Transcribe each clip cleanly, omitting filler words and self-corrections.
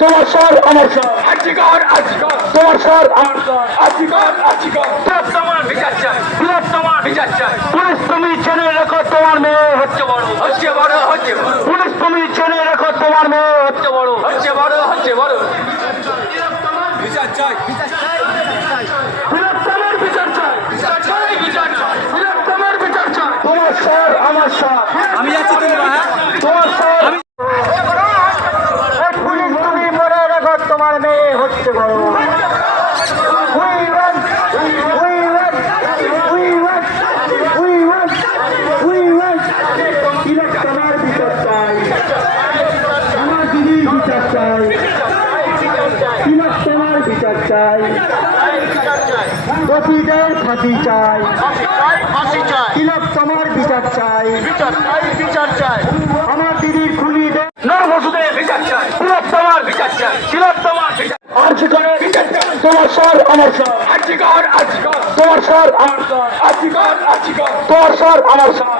তোমার স্বর আমার স্বর, তোমার স্বর আমার স্বর, পুলিশ তুমি জেনে রেখো তোমার মেয়ে হচ্ছে বড়, পুলিশ তুমি জেনে রেখো তোমার মেয়ে হচ্ছে বড়, বৃহত্তমের বিচার চাই, বৃহত্তমের বিচার চাই, তোমার স্বর আমার স্বর, আমি যাচ্ছি তোমরা, হ্যাঁ তোমার স্বর, পুলিশ তুমি মনে রেখো তোমার মেয়ে হচ্ছে বড়। তিলোত্তমার বিচার চাই, আমার দিদির বিচার চাই, তিলোত্তমার বিচার চাই, দোষীদের ফাঁসি চাই, তিলোত্তমার বিচার চাই, আমার দিদির খুনিদের নরবসুদের বিচার চাই, তিলোত্তমার বিচার চাই, তিলোত্তমার বিচার, আর্জিকরের বিচার চাই, তোমার স্বর আমার স্বর, তোমার স্বর আমার স্বর, তোমার স্বর আমার স্বর,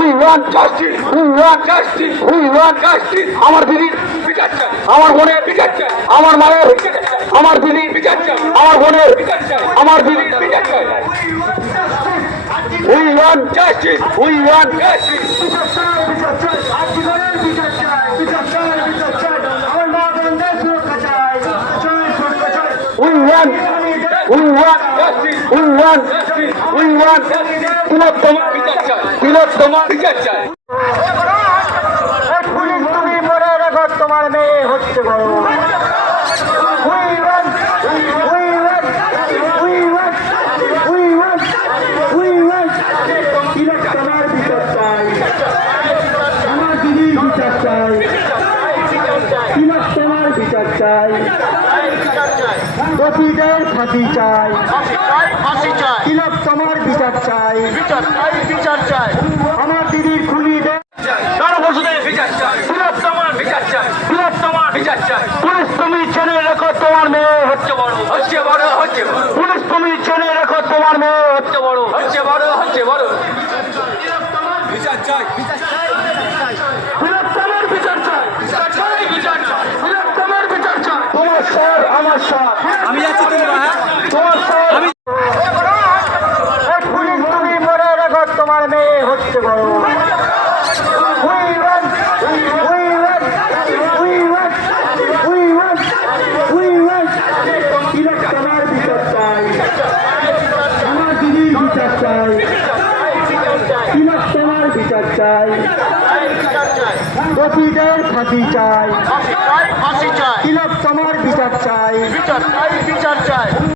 we want justice, we want justice, we want justice, আমার দিদির বিচার চাই, আমার বোনের বিচার চাই, আমার মায়ের বিচার চাই, আমার দিদির বিচার চাই, আমার বোনের বিচার চাই, আমার দিদির বিচার চাই, we want justice, we want justice, we want justice, we want justice, we want তিলোত্তমার বিচার চাই, পুলিশ তুমি মনে রেখো তোমার মেয়ে হচ্ছে বড়। তিলোত্তমার বিচার চাই, আমার দিদির বিচার চাই, তিলোত্তমার বিচার চাই, দোষীদের ফাঁসি চাই, তিলোত্তমার বিচার চাই, আমার দিদির খুনিদের পুলিশ তুমি জেনে রেখো তোমার মেয়ে হচ্ছে বড়, পুলিশ তুমি জেনে রেখো তোমার মেয়ে হচ্ছে বড়, বৃহত্তমের বিচার চাই, বৃহত্তমের বিচার চাই, তোমার স্বর আমার স্বর, আমি যাচ্ছি তোমরা, হ্যাঁ তোমার স্বর, পুলিশ তুমি মনে রেখো তোমার মেয়ে হচ্ছে বড়। তিলোত্তমার বিচার চাই, আমার দিদির বিচার চাই, তিলোত্তমার বিচার চাই, দোষীদের ফাঁসি চাই, তিলোত্তমার বিচার চাই,